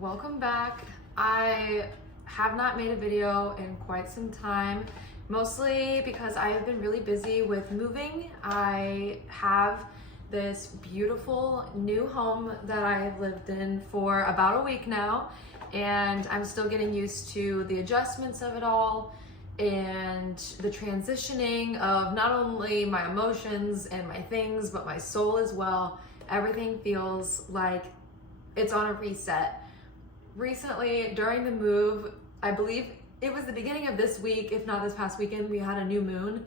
Welcome back. I have not made a video in quite some time, mostly because I have been really busy with moving. I have this beautiful new home that I have lived in for about a week now, and I'm still getting used to the adjustments of it all and the transitioning of not only my emotions and my things, but my soul as well. Everything feels like it's on a reset. Recently, during the move, I believe it was the beginning of this week, if not this past weekend, we had a new moon.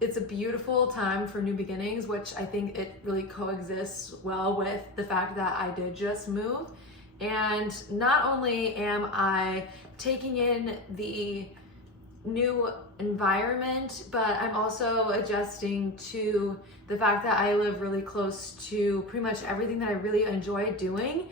It's a beautiful time for new beginnings, which I think it really coexists well with the fact that I did just move. And not only am I taking in the new environment, but I'm also adjusting to the fact that I live really close to pretty much everything that I really enjoy doing.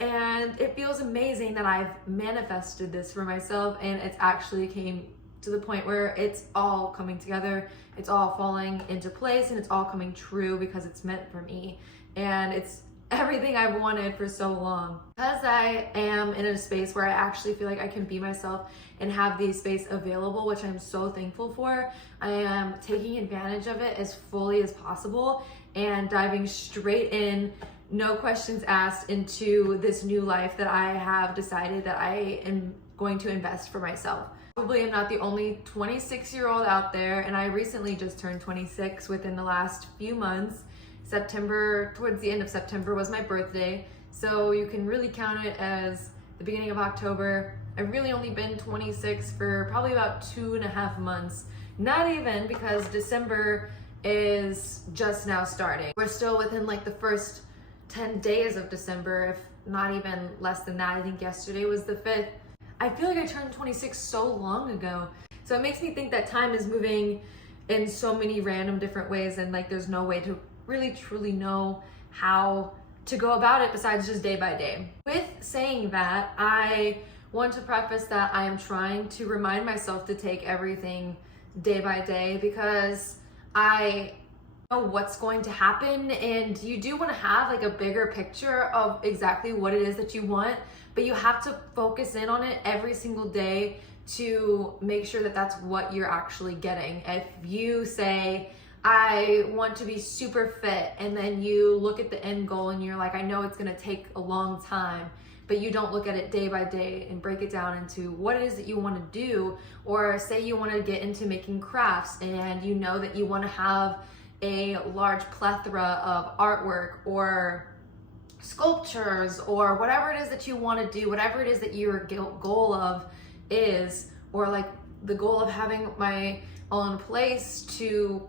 And it feels amazing that I've manifested this for myself, and it's actually came to the point where it's all coming together, it's all falling into place, and it's all coming true because it's meant for me. And it's everything I've wanted for so long. Because I am in a space where I actually feel like I can be myself and have the space available, which I'm so thankful for, I am taking advantage of it as fully as possible and diving straight in, no questions asked, into this new life that I have decided that I am going to invest for myself. Probably am not the only 26-year-old out there, and I recently just turned 26 within the last few months. September, towards the end of September was my birthday, so you can really count it as the beginning of October. I've really only been 26 for probably about 2.5 months. Not even, because December is just now starting. We're still within like the first 10 days of December, if not even less than that. I think yesterday was the 5th. I feel like I turned 26 so long ago. So it makes me think that time is moving in so many random different ways, and like there's no way to really truly know how to go about it besides just day by day. With saying that, I want to preface that I am trying to remind myself to take everything day by day, because I know what's going to happen, and you do want to have like a bigger picture of exactly what it is that you want, but you have to focus in on it every single day to make sure that that's what you're actually getting. If you say, I want to be super fit, and then you look at the end goal and you're like, I know it's going to take a long time, but you don't look at it day by day and break it down into what it is that you want to do. Or say you want to get into making crafts, and you know that you want to have a large plethora of artwork or sculptures or whatever it is that you want to do, whatever it is that your goal of is, or like the goal of having my own place to,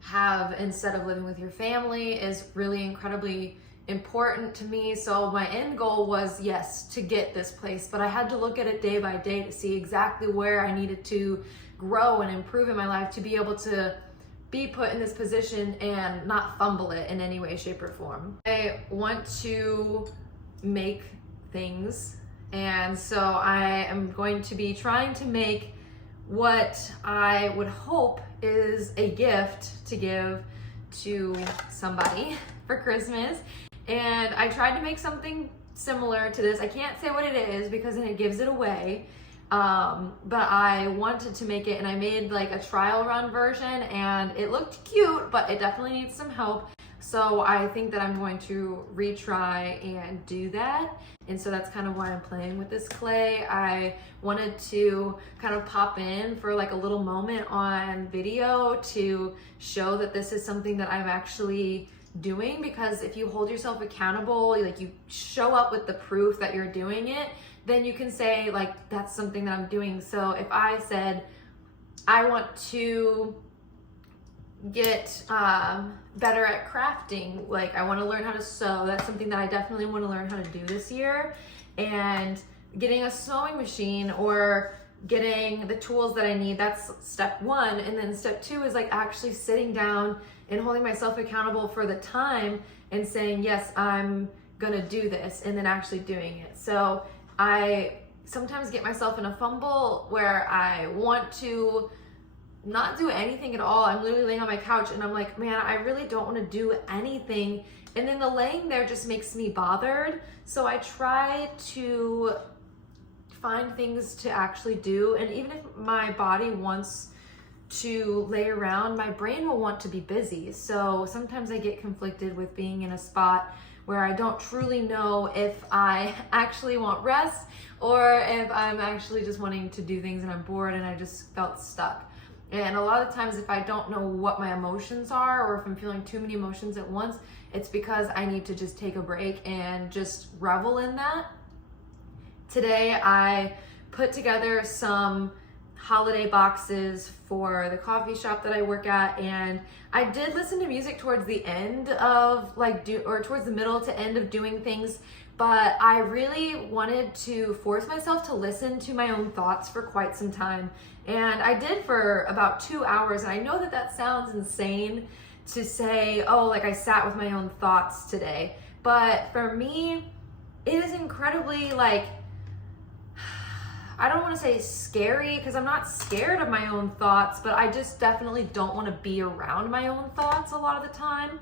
have instead of living with your family is really incredibly important to me. So my end goal was, yes, to get this place, but I had to look at it day by day to see exactly where I needed to grow and improve in my life to be able to be put in this position and not fumble it in any way, shape, or form. I want to make things, and so I am going to be trying to make what I would hope is a gift to give to somebody for Christmas. And I tried to make something similar to this. I can't say what it is because then it gives it away. But I wanted to make it, and I made like a trial run version, and it looked cute, but it definitely needs some help. So I think that I'm going to retry and do that. And so that's kind of why I'm playing with this clay. I wanted to kind of pop in for like a little moment on video to show that this is something that I'm actually doing, because if you hold yourself accountable, like you show up with the proof that you're doing it, then you can say like, that's something that I'm doing. So if I said, I want to get better at crafting, like I want to learn how to sew, that's something that I definitely want to learn how to do this year. And getting a sewing machine or getting the tools that I need, that's step one. And then step two is like actually sitting down and holding myself accountable for the time and saying, yes, I'm gonna do this, and then actually doing it. So I sometimes get myself in a fumble where I want to not do anything at all. I'm literally laying on my couch and I'm like, man, I really don't want to do anything. And then the laying there just makes me bothered. So I try to find things to actually do. And even if my body wants to lay around, my brain will want to be busy. So sometimes I get conflicted with being in a spot where I don't truly know if I actually want rest or if I'm actually just wanting to do things and I'm bored and I just felt stuck. And a lot of times if I don't know what my emotions are or if I'm feeling too many emotions at once, it's because I need to just take a break and just revel in that. Today I put together some holiday boxes for the coffee shop that I work at, and I did listen to music towards the end of towards the middle to end of doing things, but I really wanted to force myself to listen to my own thoughts for quite some time, and I did for about 2 hours. And I know that that sounds insane to say, oh, like I sat with my own thoughts today, but for me it is incredibly, like, I don't want to say scary because I'm not scared of my own thoughts, but I just definitely don't want to be around my own thoughts a lot of the time.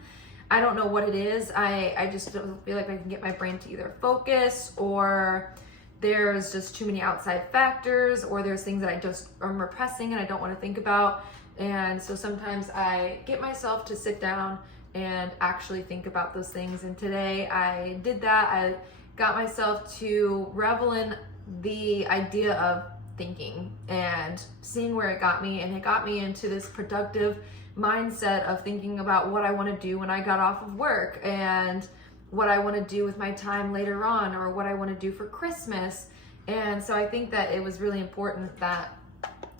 I don't know what it is. I just don't feel like I can get my brain to either focus, or there's just too many outside factors, or there's things that I just am repressing and I don't want to think about. And so sometimes I get myself to sit down and actually think about those things. And today I did that. I got myself to revel in the idea of thinking and seeing where it got me, and it got me into this productive mindset of thinking about what I want to do when I got off of work and what I want to do with my time later on, or what I want to do for Christmas. And so I think that it was really important that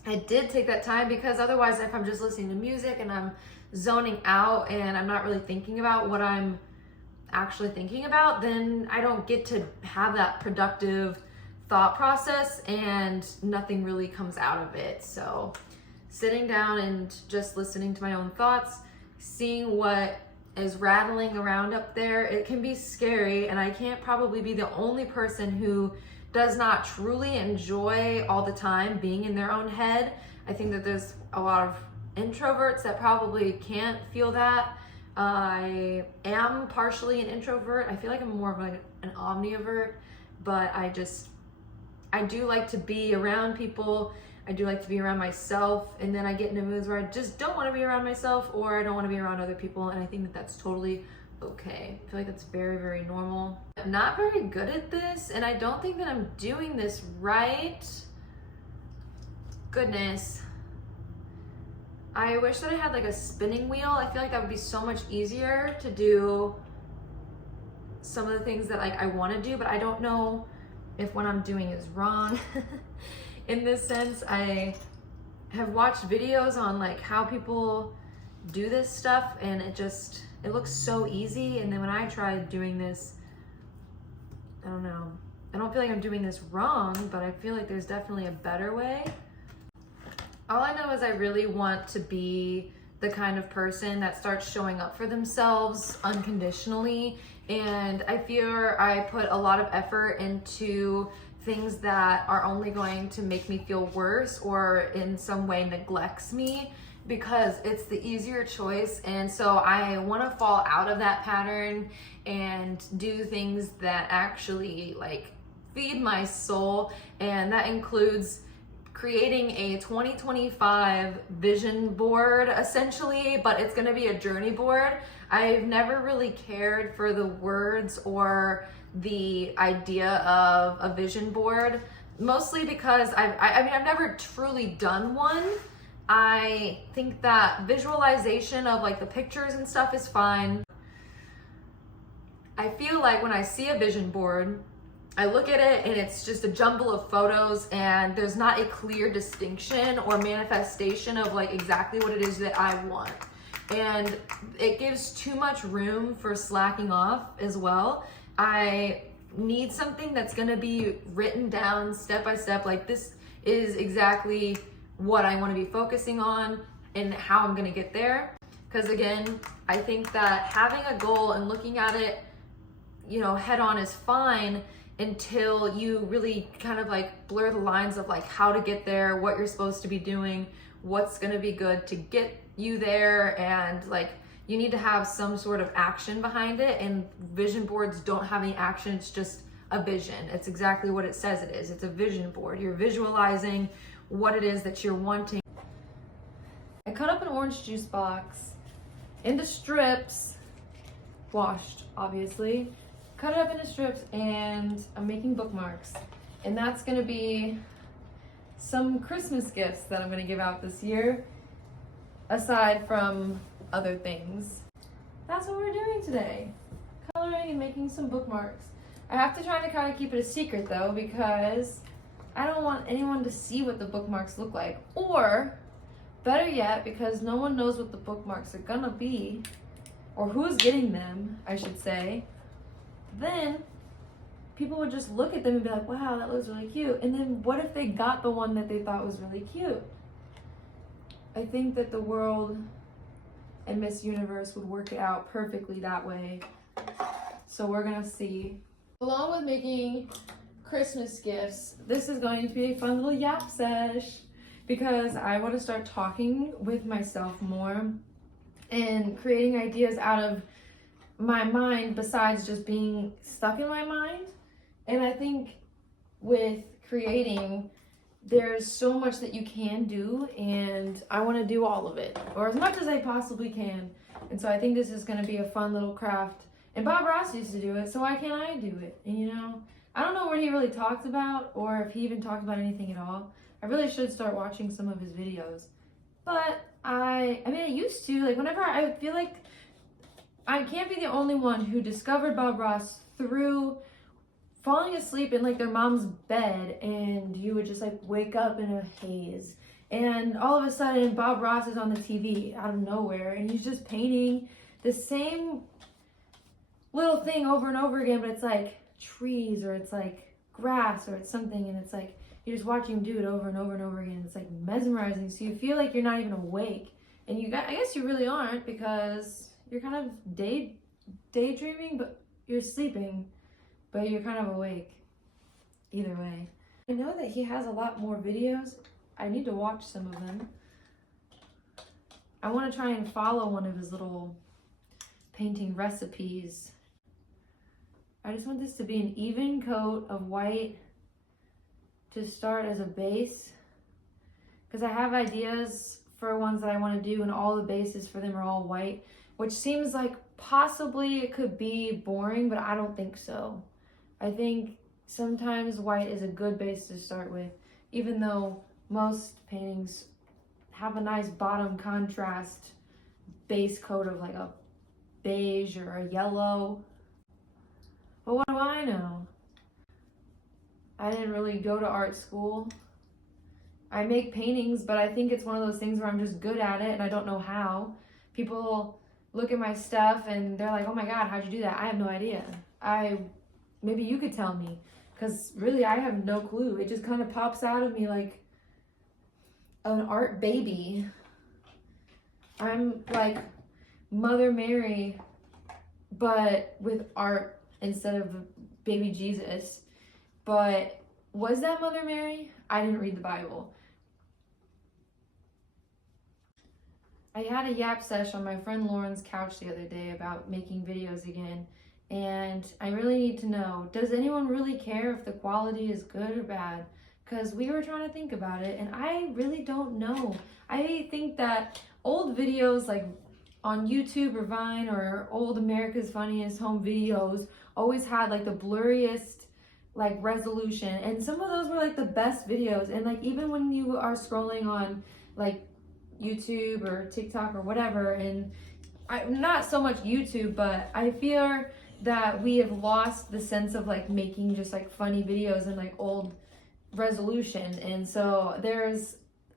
I did take that time, because otherwise if I'm just listening to music and I'm zoning out and I'm not really thinking about what I'm actually thinking about, then I don't get to have that productive thought process and nothing really comes out of it. So sitting down and just listening to my own thoughts, seeing what is rattling around up there, it can be scary, and I can't probably be the only person who does not truly enjoy all the time being in their own head. I think that there's a lot of introverts that probably can't feel that. I am partially an introvert. I feel like I'm more of like an omnivert, but I do like to be around people. I do like to be around myself, and then I get into moods where I just don't want to be around myself, or I don't want to be around other people, and I think that that's totally okay. I feel like that's very, very normal. I'm not very good at this, and I don't think that I'm doing this right. Goodness. I wish that I had like a spinning wheel. I feel like that would be so much easier to do some of the things that like I want to do, but I don't know if what I'm doing is wrong. In this sense, I have watched videos on like how people do this stuff, and it looks so easy. And then when I tried doing this, I don't know. I don't feel like I'm doing this wrong, but I feel like there's definitely a better way. All I know is I really want to be the kind of person that starts showing up for themselves unconditionally. And I fear I put a lot of effort into things that are only going to make me feel worse, or in some way neglects me, because it's the easier choice. And so I want to fall out of that pattern and do things that actually like feed my soul. And that includes creating a 2025 vision board, essentially, but it's going to be a journey board. I've never really cared for the words or the idea of a vision board, mostly because I've never truly done one. I think that visualization of like the pictures and stuff is fine. I feel like when I see a vision board, I look at it and it's just a jumble of photos, and there's not a clear distinction or manifestation of like exactly what it is that I want. And it gives too much room for slacking off as well. I need something that's gonna be written down step by step, like this is exactly what I wanna be focusing on and how I'm gonna get there. Because again, I think that having a goal and looking at it, you know, head on is fine, until you really kind of like blur the lines of like how to get there, what you're supposed to be doing, what's gonna be good to get you there, and like you need to have some sort of action behind it, and vision boards don't have any action. It's just a vision. It's exactly what it says it is. It's a vision board. You're visualizing what it is that you're wanting. I cut up an orange juice box into strips, washed obviously, cut it up into strips, and I'm making bookmarks. And that's gonna be some Christmas gifts that I'm gonna give out this year, aside from other things. That's what we're doing today. Coloring and making some bookmarks. I have to try to kind of keep it a secret though, because I don't want anyone to see what the bookmarks look like. Or, better yet, because no one knows what the bookmarks are gonna be, or who's getting them, I should say, then people would just look at them and be like, wow, that looks really cute. And then what if they got the one that they thought was really cute? I think that the world and Miss Universe would work it out perfectly that way. So we're gonna see. Along with making Christmas gifts, this is going to be a fun little yap sesh, because I want to start talking with myself more and creating ideas out of my mind besides just being stuck in my mind. And I think with creating, there's so much that you can do, and I want to do all of it, or as much as I possibly can. And so I think this is going to be a fun little craft. And Bob Ross used to do it, so why can't I do it? And you know, I don't know what he really talked about, or if he even talked about anything at all. I really should start watching some of his videos. But I mean, I used to, like, whenever I feel like I can't be the only one who discovered Bob Ross through falling asleep in like their mom's bed, and you would just like wake up in a haze, and all of a sudden Bob Ross is on the TV out of nowhere, and he's just painting the same little thing over and over again, but it's like trees, or it's like grass, or it's something, and it's like you're just watching him do it over and over and over again. It's like mesmerizing, so you feel like you're not even awake, and I guess you really aren't, because you're kind of daydreaming, but you're sleeping, but you're kind of awake. Either way. I know that he has a lot more videos. I need to watch some of them. I want to try and follow one of his little painting recipes. I just want this to be an even coat of white to start as a base, because I have ideas for ones that I want to do, and all the bases for them are all white, which seems like possibly it could be boring, but I don't think so. I think sometimes white is a good base to start with, even though most paintings have a nice bottom contrast base coat of like a beige or a yellow. But what do I know? I didn't really go to art school. I make paintings, but I think it's one of those things where I'm just good at it and I don't know how. People look at my stuff and they're like, oh my God, how'd you do that? I have no idea. Maybe you could tell me, because really I have no clue. It just kind of pops out of me like an art baby. I'm like Mother Mary, but with art instead of baby Jesus. But was that Mother Mary? I didn't read the Bible. I had a yap sesh on my friend Lauren's couch the other day about making videos again, and I really need to know, does anyone really care if the quality is good or bad? Because we were trying to think about it, and I really don't know. I think that old videos like on YouTube or Vine or old America's Funniest Home Videos always had like the blurriest like resolution, and some of those were like the best videos. And like even when you are scrolling on like YouTube or TikTok or whatever, and not so much YouTube, but I feel that we have lost the sense of like making just like funny videos and like old resolution. And so there's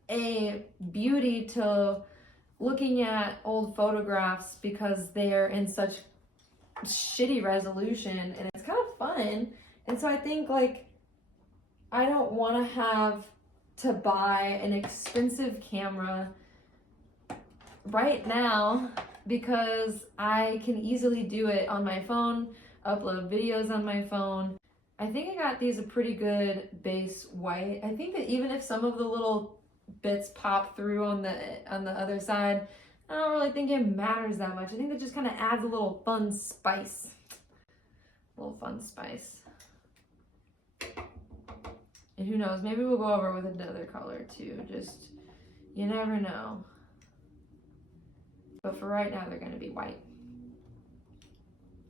a beauty to looking at old photographs because they're in such shitty resolution, and it's kind of fun. And so I think like I don't want to have to buy an expensive camera right now, because I can easily do it on my phone, upload videos on my phone. I think I got these a pretty good base white. I think that even if some of the little bits pop through on the other side. I don't really think it matters that much. I think that just kind of adds a little fun spice. A little fun spice. And who knows, maybe we'll go over with another color too. Just, you never know. But for right now, they're gonna be white.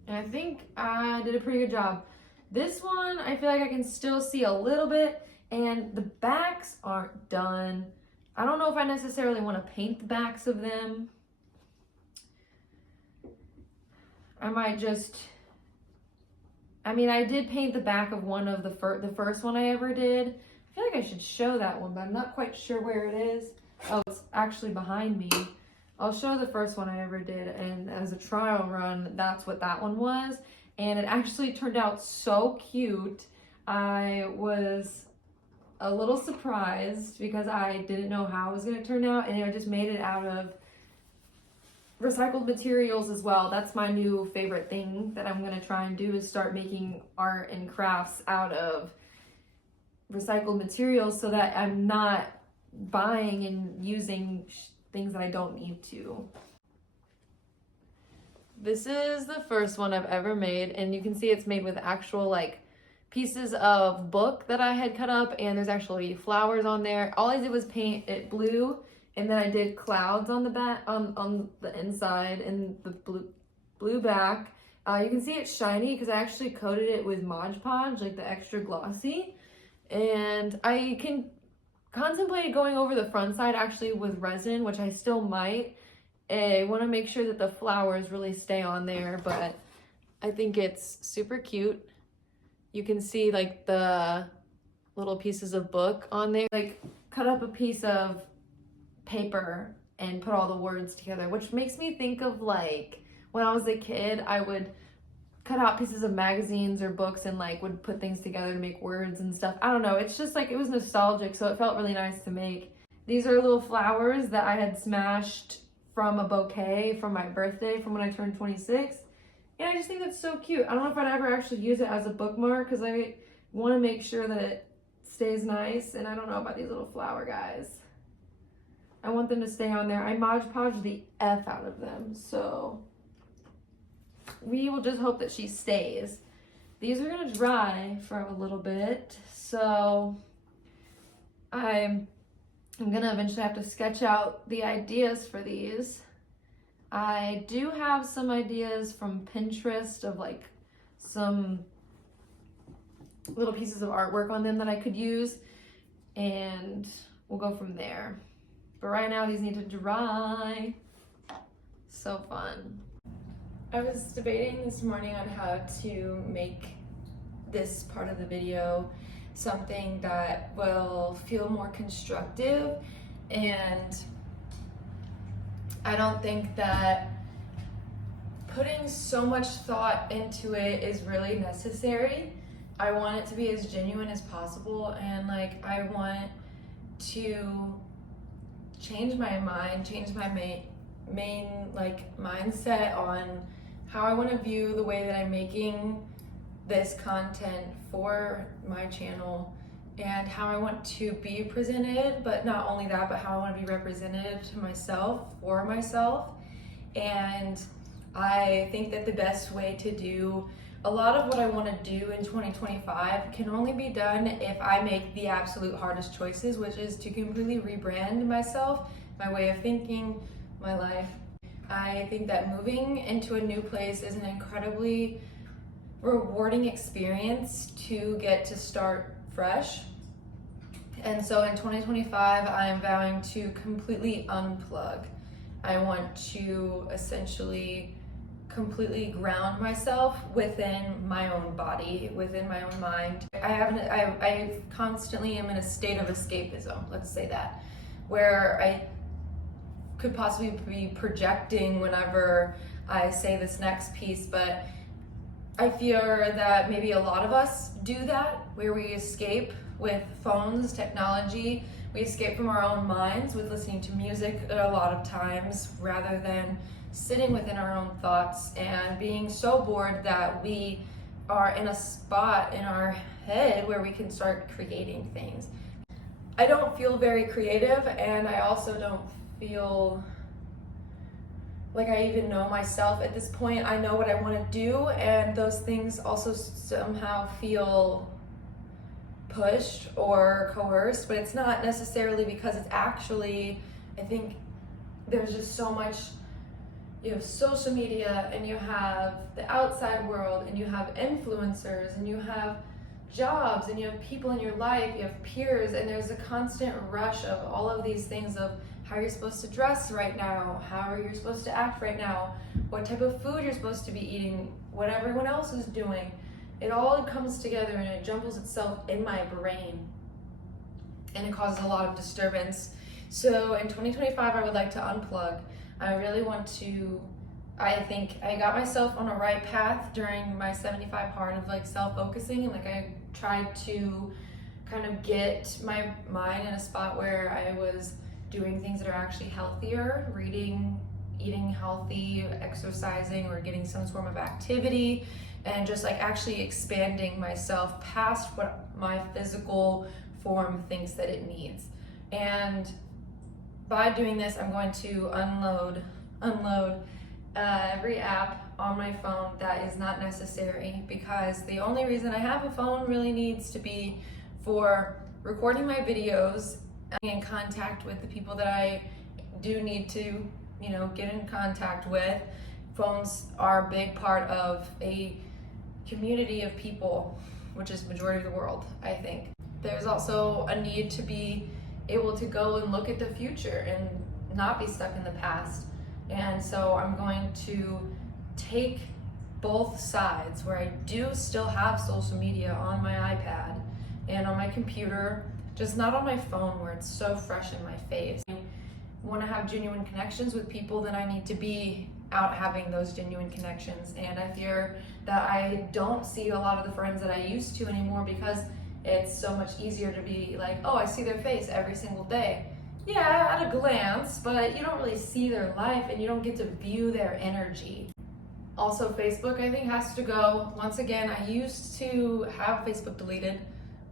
And I think I did a pretty good job. This one, I feel like I can still see a little bit, and the backs aren't done. I don't know if I necessarily want to paint the backs of them. I might just, I mean, I did paint the back of one of the first one I ever did. I feel like I should show that one, but I'm not quite sure where it is. Oh, it's actually behind me. I'll show the first one I ever did, and as a trial run, that's what that one was. And it actually turned out so cute. I was a little surprised because I didn't know how it was going to turn out, and I just made it out of recycled materials as well. That's my new favorite thing that I'm going to try and do, is start making art and crafts out of recycled materials so that I'm not buying and using things that I don't need to. This is the first one I've ever made, and you can see it's made with actual like pieces of book that I had cut up, and there's actually flowers on there. All I did was paint it blue, and then I did clouds on the back, on the inside, and the blue back. You can see it's shiny because I actually coated it with Mod Podge, like the extra glossy. And I can contemplate going over the front side actually with resin, which I still might. I want to make sure that the flowers really stay on there, but I think it's super cute. You can see like the little pieces of book on there. Like cut up a piece of paper and put all the words together, which makes me think of like when I was a kid, I would cut out pieces of magazines or books and like would put things together to make words and stuff. I don't know, it's just like it was nostalgic, so it felt really nice to make. These are little flowers that I had smashed from a bouquet from my birthday from when I turned 26. And I just think that's so cute. I don't know if I'd ever actually use it as a bookmark because I want to make sure that it stays nice, and I don't know about these little flower guys. I want them to stay on there. I Mod Podged the F out of them, so we will just hope that she stays. These are gonna dry for a little bit, so I'm gonna eventually have to sketch out the ideas for these. I do have some ideas from Pinterest of like some little pieces of artwork on them that I could use, and we'll go from there. But right now these need to dry. So fun. I was debating this morning on how to make this part of the video something that will feel more constructive, and I don't think that putting so much thought into it is really necessary. I want it to be as genuine as possible, and like I want to change my mind, change my main like mindset on how I want to view the way that I'm making this content for my channel, and how I want to be presented, but not only that, but how I want to be representative to myself, for myself. And I think that the best way to do a lot of what I want to do in 2025 can only be done if I make the absolute hardest choices, which is to completely rebrand myself, my way of thinking, my life. I think that moving into a new place is an incredibly rewarding experience to get to start fresh. And so in 2025, I am vowing to completely unplug. I want to essentially completely ground myself within my own body, within my own mind. I constantly am in a state of escapism, let's say that, where I could possibly be projecting whenever I say this next piece, but I fear that maybe a lot of us do that, where we escape with phones, technology. We escape from our own minds with listening to music a lot of times, rather than sitting within our own thoughts and being so bored that we are in a spot in our head where we can start creating things. I don't feel very creative, and I also don't feel like I even know myself at this point. I know what I want to do, and those things also somehow feel pushed or coerced, but it's not necessarily because it's actually, I think there's just so much. You have social media, and you have the outside world, and you have influencers, and you have jobs, and you have people in your life, you have peers, and there's a constant rush of all of these things of how you're supposed to dress right now, how are you supposed to act right now, what type of food you're supposed to be eating, what everyone else is doing. It all comes together and it jumbles itself in my brain, and it causes a lot of disturbance. So in 2025, I would like to unplug. I really want to, I think I got myself on a right path during my 75 hard of like self-focusing, and like I tried to kind of get my mind in a spot where I was doing things that are actually healthier, reading, eating healthy, exercising, or getting some form of activity, and just like actually expanding myself past what my physical form thinks that it needs. And by doing this, I'm going to unload every app on my phone that is not necessary, because the only reason I have a phone really needs to be for recording my videos, in contact with the people that I do need to, get in contact with. Phones are a big part of a community of people, which is the majority of the world, I think. There's also a need to be able to go and look at the future and not be stuck in the past. And so I'm going to take both sides, where I do still have social media on my iPad and on my computer, just not on my phone where it's so fresh in my face. I want to have genuine connections with people, then I need to be out having those genuine connections. And I fear that I don't see a lot of the friends that I used to anymore, because it's so much easier to be like, oh, I see their face every single day. Yeah, at a glance, but you don't really see their life, and you don't get to view their energy. Also, Facebook, I think, has to go. Once again, I used to have Facebook deleted,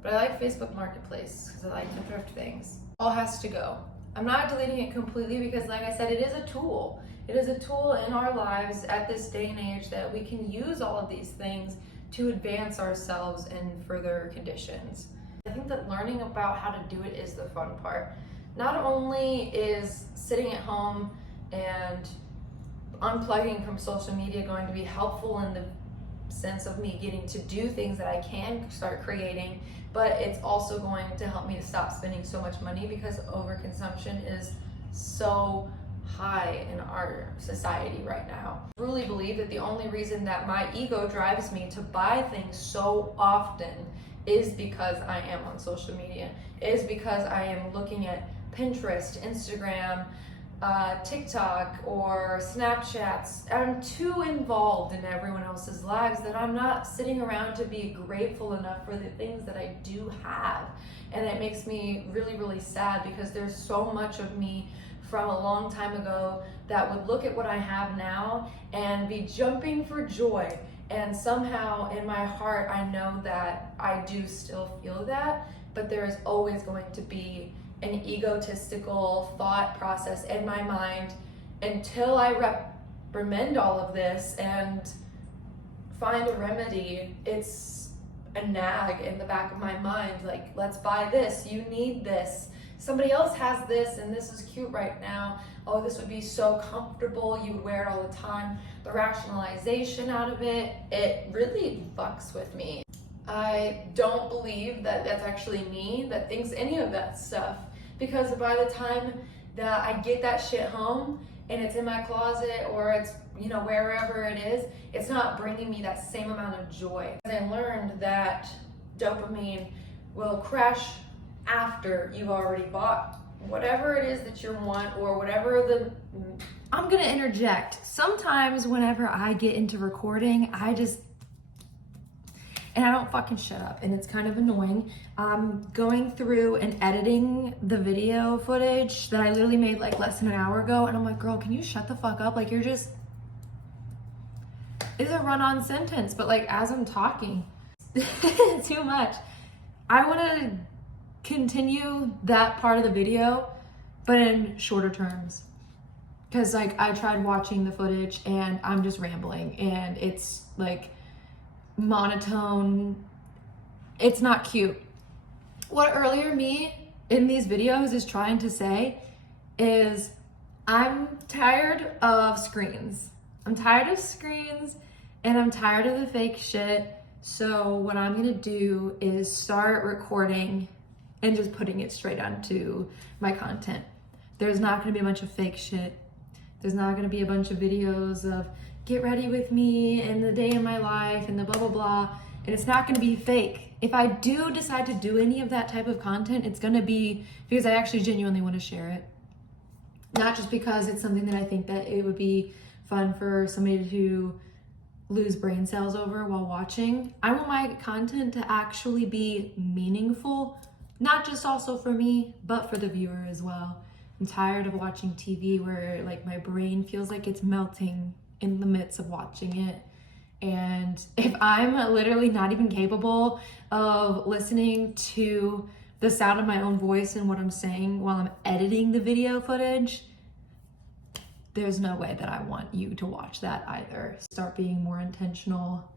but I like Facebook Marketplace because I like to thrift things. All has to go. I'm not deleting it completely because, like I said, it is a tool. It is a tool in our lives at this day and age that we can use all of these things to advance ourselves in further conditions. I think that learning about how to do it is the fun part. Not only is sitting at home and unplugging from social media going to be helpful in the sense of me getting to do things that I can start creating, but it's also going to help me to stop spending so much money, because overconsumption is so high in our society right now. I truly believe that the only reason that my ego drives me to buy things so often is because I am on social media, is because I am looking at Pinterest, Instagram, TikTok, or Snapchats. I'm too involved in everyone else's lives that I'm not sitting around to be grateful enough for the things that I do have. And it makes me really, really sad, because there's so much of me from a long time ago that would look at what I have now and be jumping for joy. And somehow in my heart, I know that I do still feel that, but there is always going to be an egotistical thought process in my mind until I reprimand all of this and find a remedy. It's a nag in the back of my mind, like, let's buy this, you need this, somebody else has this, and this is cute right now, oh, this would be so comfortable, you would wear it all the time. The rationalization out of it, it really fucks with me. I don't believe that that's actually me that thinks any of that stuff, because by the time that I get that shit home and it's in my closet, or it's, wherever it is, it's not bringing me that same amount of joy. I learned that dopamine will crash after you've already bought whatever it is that you want, or whatever I'm gonna interject. Sometimes whenever I get into recording, and I don't fucking shut up, and it's kind of annoying. I'm going through and editing the video footage that I literally made like less than an hour ago, and I'm like, girl, can you shut the fuck up? Like, it's a run-on sentence, but like as I'm talking, too much. I wanna continue that part of the video, but in shorter terms. Because like I tried watching the footage and I'm just rambling and it's like monotone. It's not cute. What earlier me in these videos is trying to say is I'm tired of screens. I'm tired of screens and I'm tired of the fake shit. So what I'm gonna do is start recording and just putting it straight onto my content. There's not gonna be a bunch of fake shit. There's not gonna be a bunch of videos of get ready with me and the day in my life and the blah, blah, blah. And it's not gonna be fake. If I do decide to do any of that type of content, it's gonna be because I actually genuinely wanna share it. Not just because it's something that I think that it would be fun for somebody to lose brain cells over while watching. I want my content to actually be meaningful, not just also for me, but for the viewer as well. I'm tired of watching TV where like my brain feels like it's melting in the midst of watching it. And if I'm literally not even capable of listening to the sound of my own voice and what I'm saying while I'm editing the video footage, there's no way that I want you to watch that either. Start being more intentional.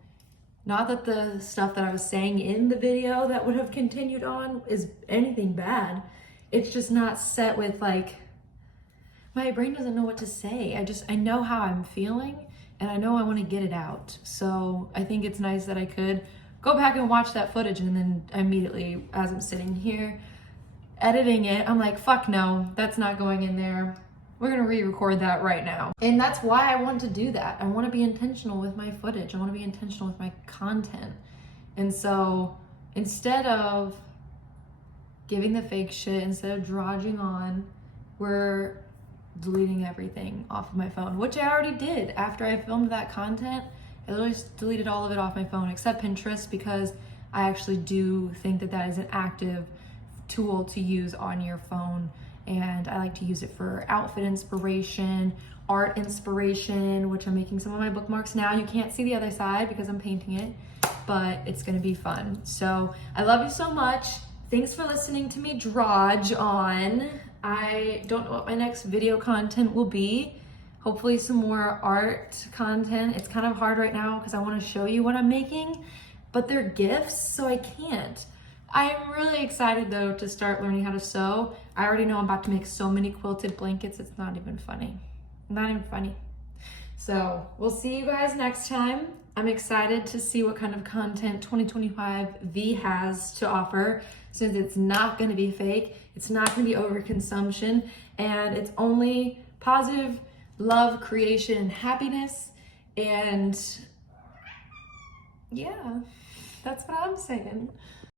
Not that the stuff that I was saying in the video that would have continued on is anything bad. It's just not set with like, my brain doesn't know what to say. I know how I'm feeling and I know I want to get it out. So I think it's nice that I could go back and watch that footage and then immediately as I'm sitting here editing it, I'm like, fuck no, that's not going in there. We're gonna re-record that right now. And that's why I want to do that. I want to be intentional with my footage. I want to be intentional with my content. And so instead of giving the fake shit, instead of drudging on, we're deleting everything off of my phone, which I already did. After I filmed that content, I literally just deleted all of it off my phone except Pinterest, because I actually do think that that is an active tool to use on your phone. And I like to use it for outfit inspiration, art inspiration, which I'm making some of my bookmarks now. You can't see the other side because I'm painting it, but it's gonna be fun. So I love you so much. Thanks for listening to me drudge on. I don't know what my next video content will be. Hopefully some more art content. It's kind of hard right now because I want to show you what I'm making, but they're gifts, so I can't. I'm really excited though to start learning how to sew. I already know I'm about to make so many quilted blankets, it's not even funny. Not even funny. So we'll see you guys next time. I'm excited to see what kind of content 2025 V has to offer, since it's not gonna be fake, it's not gonna be overconsumption, and it's only positive love, creation, and happiness. And yeah, that's what I'm saying.